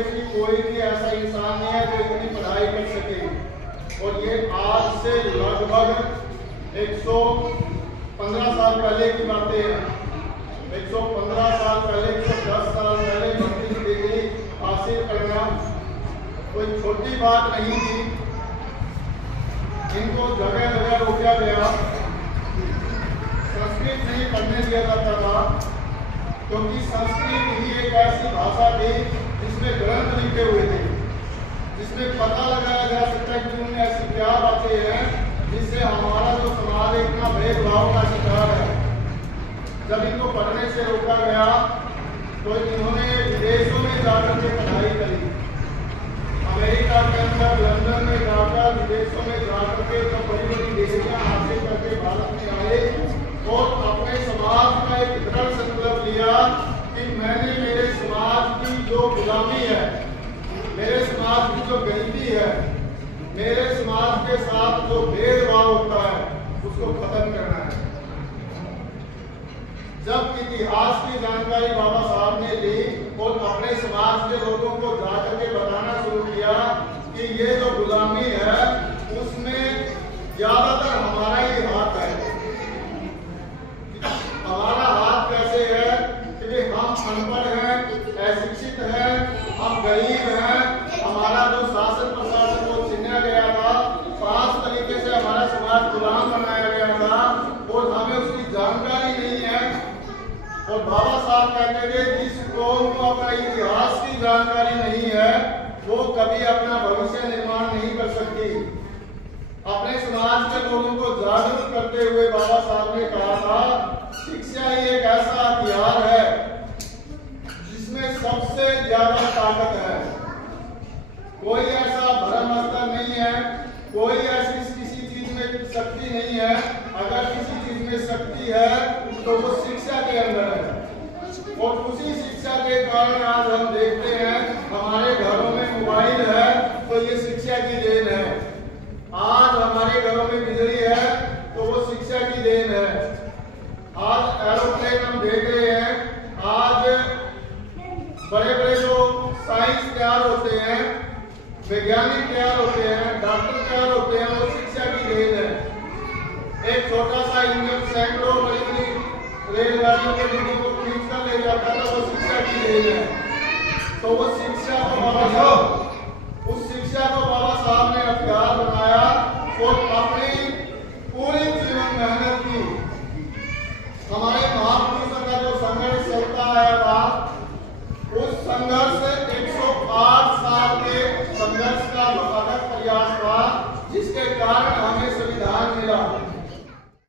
देश की कोई भी ऐसा इंसान नहीं है जो इतनी पढ़ाई कर सके। और ये आज से लगभग 115 साल पहले की बातें हैं। 115 साल पहले, 110 साल पहले भर्ती की डिग्री हासिल करना कोई छोटी बात नहीं थी। इनको जगह जगह रोका गया, संस्कृत नहीं पढ़ने दिया जाता था, क्योंकि संस्कृत ही एक ऐसी भाषा थी जिसमें ग्रंथ लिखे हुए थे, जिसमें पता लगाया जा सकता है कि उनमें ऐसी क्या बातें हैं जिससे हमारा जो समाज इतना भेदभाव का शिकार है। जब इनको पढ़ने से रोका गया तो इन्होंने विदेशों में जाकर के पढ़ाई करी। अमेरिका के अंदर, लंदन में जाकर, विदेशों में जाकर के तो बड़ी बड़ी डिग्रियां हासिल करके भारत में आए और अपने समाज का एक दृढ़ संकल्प लिया कि मैंने मेरे समाज की जो गुलामी है, मेरे समाज की जो गरीबी है, मेरे समाज के साथ जो भेदभाव होता है, उसको खत्म करना है। जब इतिहास की जानकारी बाबा साहब ने ली और अपने समाज के लोगों को जाकर के बताना शुरू किया कि ये जो गुलामी है उसमें ज्यादातर हमारा ही हाथ है। हमारा हाथ कैसे है कि हम अनपढ़ हैं, अशिक्षित हैं, हम गरीब हैं, हमारा जो शासन प्रशासन को छीना गया था, 5 तरीके से हमारा समाज गुलाम बनाया गया था और हमें उसकी जानकारी नहीं है। और बाबा साहब कहते थे जिस कौम को अपना इतिहास की जानकारी नहीं है वो कभी अपना भविष्य निर्माण नहीं कर सकती। अपने समाज के लोगों को जागरूक करते हुए बाबा साहब ने कहा था शिक्षा ही एक ऐसा हथियार है जिसमें सबसे ज्यादा ताकत है। कोई ऐसा भरम अस्त्र नहीं है, कोई ऐसी किसी चीज में शक्ति नहीं है। अगर किसी चीज में शक्ति है तो वो शिक्षा के अंदर है। और उसी शिक्षा के कारण आज हम देखते हैं हमारे घरों में मोबाइल है तो ये शिक्षा की देन है। आज हमारे घरों में बिजली है तो वो शिक्षा की देन है। आज एरोप्लेन हम देख रहे हैं, आज बड़े बड़े जो साइंस तैयार होते हैं, वैज्ञानिक तैयार होते हैं, डॉक्टर तैयार होते हैं, वो शिक्षा की देन है। एक छोटा सा इंजन सैकड़ों बड़ी बड़ी रेलगाड़ियों के डिब्बों को खींच कर ले जाता था, वो शिक्षा की देन है। तो वो शिक्षा को बाबा साहब, उस शिक्षा को बाबा साहब ने हथियार बनाया और अपनी पूरी जीवन मेहनत की। हमारे महापुरुषों का जो संघर्ष चलता आया था, उस संघर्ष से 108 साल के संघर्ष का जो अथक प्रयास था, जिसके कारण